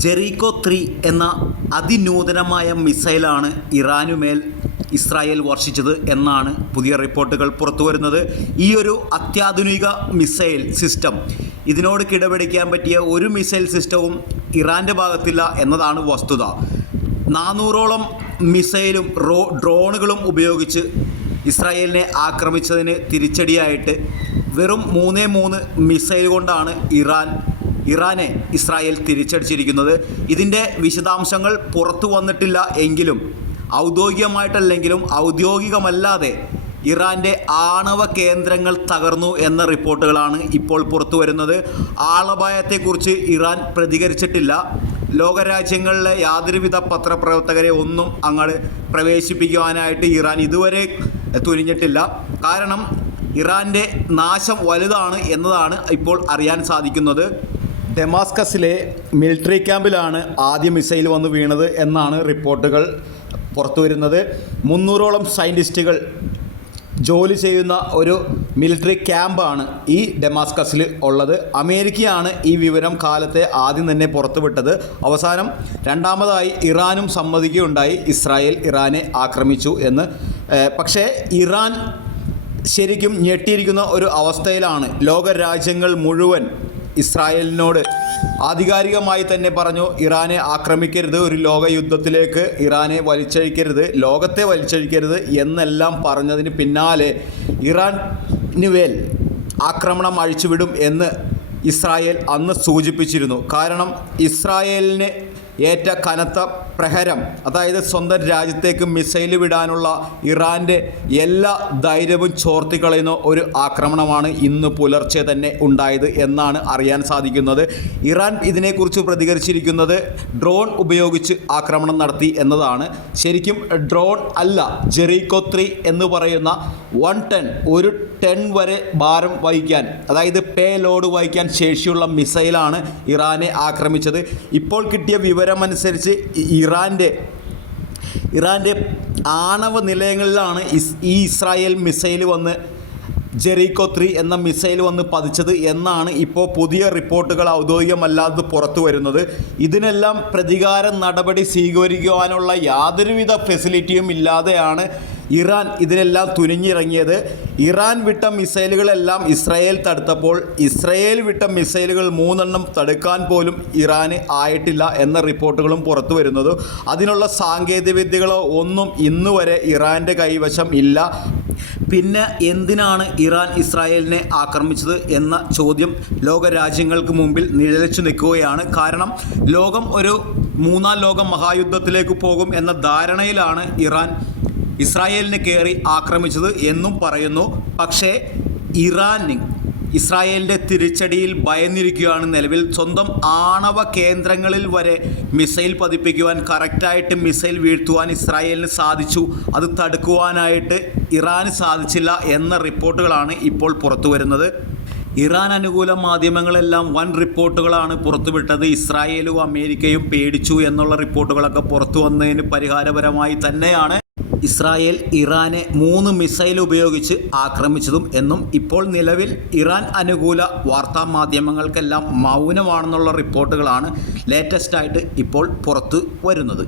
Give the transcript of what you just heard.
Jericho three എന്ന അതിനൂതനമായ മിസൈലാണ് ഇറാനുമേൽ Israel വർഷിച്ചത് എന്നാണ് പുതിയ റിപ്പോർട്ടുകൾ പുറത്തു വരുന്നത് ഈ ഒരു അത്യാധുനിക മിസൈൽ സിസ്റ്റം ഇതിനോട് കിടപിടിക്കാൻ പറ്റിയ ഒരു മിസൈൽ സിസ്റ്റവും ഇറാന്റെ ഭാഗത്തില്ല എന്നതാണ് വസ്തുത. നാനൂറോളം മിസൈലും റോ ഡ്രോണുകളും ഉപയോഗിച്ച് ഇസ്രായേലിനെ ആക്രമിച്ചതിന് തിരിച്ചടിയായിട്ട് വെറും മൂന്നേ മൂന്ന് മിസൈൽ കൊണ്ടാണ് ഇറാൻ ഇറാനെ ഇസ്രായേൽ തിരിച്ചടിച്ചിരിക്കുന്നത്. ഇതിന്റെ വിശദാംശങ്ങൾ പുറത്തു വന്നിട്ടില്ല എങ്കിലും ഔദ്യോഗികമായിട്ടല്ലെങ്കിലും ഔദ്യോഗികമല്ലാതെ ഇറാന്റെ ആണവ കേന്ദ്രങ്ങൾ തകർന്നു എന്ന റിപ്പോർട്ടുകളാണ് ഇപ്പോൾ പുറത്തു വരുന്നത്. ആളപായത്തെക്കുറിച്ച് ഇറാൻ പ്രതികരിച്ചിട്ടില്ല. ലോകരാജ്യങ്ങളിലെ യാതൊരുവിധ പത്രപ്രവർത്തകരെ ഒന്നും അങ്ങോട്ട് പ്രവേശിപ്പിക്കുവാനായിട്ട് ഇറാൻ ഇതുവരെ തുനിഞ്ഞിട്ടില്ല. കാരണം ഇറാന്റെ നാശം വലുതാണ് എന്നതാണ് ഇപ്പോൾ അറിയാൻ സാധിക്കുന്നത്. ഡെമാസ്കസിലെ മിലിറ്ററി ക്യാമ്പിലാണ് ആദ്യ മിസൈൽ വന്ന് വീണത് എന്നാണ് റിപ്പോർട്ടുകൾ പുറത്തു വരുന്നത്. മുന്നൂറോളം സയന്റിസ്റ്റുകൾ ജോലി ചെയ്യുന്ന ഒരു മിലിറ്ററി ക്യാമ്പാണ് ഈ ഡെമാസ്കസിൽ ഉള്ളത്. അമേരിക്കയാണ് ഈ വിവരം കാലത്തെ ആദ്യം തന്നെ പുറത്തുവിട്ടത്. അവസാനം രണ്ടാമതായി ഇറാനും സമ്മതിക്കുകയുണ്ടായി. ഇസ്രായേൽ ഇറാനെ ആക്രമിച്ചു എന്ന്. പക്ഷേ ഇറാൻ ശരിക്കും ഞെട്ടിയിരിക്കുന്ന ഒരു അവസ്ഥയിലാണ്. ലോക രാജ്യങ്ങൾ മുഴുവൻ ഇസ്രായേലിനോട് ആധികാരികമായി തന്നെ പറഞ്ഞു ഇറാനെ ആക്രമിക്കരുത് ഒരു ലോക യുദ്ധത്തിലേക്ക് ഇറാനെ വലിച്ചഴിക്കരുത് ലോകത്തെ വലിച്ചഴിക്കരുത് എന്നെല്ലാം പറഞ്ഞതിന് പിന്നാലെ ഇറാന് മേൽ ആക്രമണം അഴിച്ചുവിടും എന്ന് ഇസ്രായേൽ അന്ന് സൂചിപ്പിച്ചിരുന്നു. കാരണം ഇസ്രായേലിന് ഏറ്റ കനത്ത പ്രഹരം അതായത് സ്വന്തം രാജ്യത്തേക്ക് മിസൈൽ വിടാനുള്ള ഇറാന്റെ എല്ലാ ധൈര്യവും ചോർത്തിക്കളയുന്ന ഒരു ആക്രമണമാണ് ഇന്ന് പുലർച്ചെ തന്നെ ഉണ്ടായത് എന്നാണ് അറിയാൻ സാധിക്കുന്നത്. ഇറാൻ ഇതിനെക്കുറിച്ച് പ്രതികരിച്ചിരിക്കുന്നത് ഡ്രോൺ ഉപയോഗിച്ച് ആക്രമണം നടത്തി എന്നതാണ്. ശരിക്കും ഡ്രോൺ അല്ല ജെറീകോ ത്രീ എന്ന് പറയുന്ന വൺ ടെൻ ഒരു ടെൻ വരെ ഭാരം വഹിക്കാൻ അതായത് പേ ലോഡ് വഹിക്കാൻ ശേഷിയുള്ള മിസൈലാണ് ഇറാനെ ആക്രമിച്ചത്. ഇപ്പോൾ കിട്ടിയ വിവരമനുസരിച്ച് ഇ- ഇറാന്റെ ഇറാന്റെ ആണവ നിലയങ്ങളിലാണ് ഈ ഇസ്രായേൽ മിസൈൽ വന്ന് ജെറീക്കോ ത്രീ എന്ന മിസൈൽ വന്ന് പതിച്ചത് എന്നാണ് ഇപ്പോൾ പുതിയ റിപ്പോർട്ടുകൾ ഔദ്യോഗികമല്ലാതെ പുറത്തു വരുന്നത്. ഇതിനെല്ലാം പ്രതികാര നടപടി സ്വീകരിക്കുവാനുള്ള യാതൊരുവിധ ഫെസിലിറ്റിയും ഇല്ലാതെയാണ് ഇറാൻ ഇതിനെല്ലാം തുനിഞ്ഞിറങ്ങിയത്. ഇറാൻ വിട്ട മിസൈലുകളെല്ലാം ഇസ്രായേൽ തടുത്തപ്പോൾ ഇസ്രായേൽ വിട്ട മിസൈലുകൾ മൂന്നെണ്ണം തടുക്കാൻ പോലും ഇറാന് ആയിട്ടില്ല എന്ന റിപ്പോർട്ടുകളും പുറത്തു വരുന്നത്. അതിനുള്ള സാങ്കേതികവിദ്യകളോ ഒന്നും ഇന്നുവരെ ഇറാന്റെ കൈവശം ഇല്ല. പിന്നെ എന്തിനാണ് ഇറാൻ ഇസ്രായേലിനെ ആക്രമിച്ചത് എന്ന ചോദ്യം ലോകരാജ്യങ്ങൾക്ക് മുമ്പിൽ നിഴലിച്ചു നിൽക്കുകയാണ്. കാരണം ലോകം ഒരു മൂന്നാം ലോക മഹായുദ്ധത്തിലേക്ക് പോകും എന്ന ധാരണയിലാണ് ഇറാൻ ഇസ്രായേലിനെ കയറി ആക്രമിച്ചത് എന്നും പറയുന്നു. പക്ഷേ ഇറാൻ ഇസ്രായേലിന്റെ തിരിച്ചടിയിൽ ഭയന്നിരിക്കുകയാണ് നിലവിൽ. സ്വന്തം ആണവ കേന്ദ്രങ്ങളിൽ വരെ മിസൈൽ പതിപ്പിക്കുവാൻ കറക്റ്റായിട്ട് മിസൈൽ വീഴ്ത്തുവാൻ ഇസ്രായേലിന് സാധിച്ചു. അത് തടുക്കുവാനായിട്ട് ഇറാന് സാധിച്ചില്ല എന്ന റിപ്പോർട്ടുകളാണ് ഇപ്പോൾ പുറത്തു വരുന്നത് ഇറാൻ അനുകൂല മാധ്യമങ്ങളെല്ലാം വൻ റിപ്പോർട്ടുകളാണ് പുറത്തുവിട്ടത്. ഇസ്രായേലും അമേരിക്കയും പേടിച്ചു എന്നുള്ള റിപ്പോർട്ടുകളൊക്കെ പുറത്തു വന്നതിന് പരിഹാരപരമായി തന്നെയാണ്. ഇസ്രായേൽ ഇറാനെ മൂന്ന് മിസൈൽ ഉപയോഗിച്ച് ആക്രമിച്ചതും എന്നും ഇപ്പോൾ നിലവിൽ ഇറാൻ അനുകൂല വാർത്താ മാധ്യമങ്ങൾക്കെല്ലാം മൗനമാണെന്നുള്ള റിപ്പോർട്ടുകളാണ് ലേറ്റസ്റ്റായിട്ട് ഇപ്പോൾ പുറത്തു വരുന്നത്.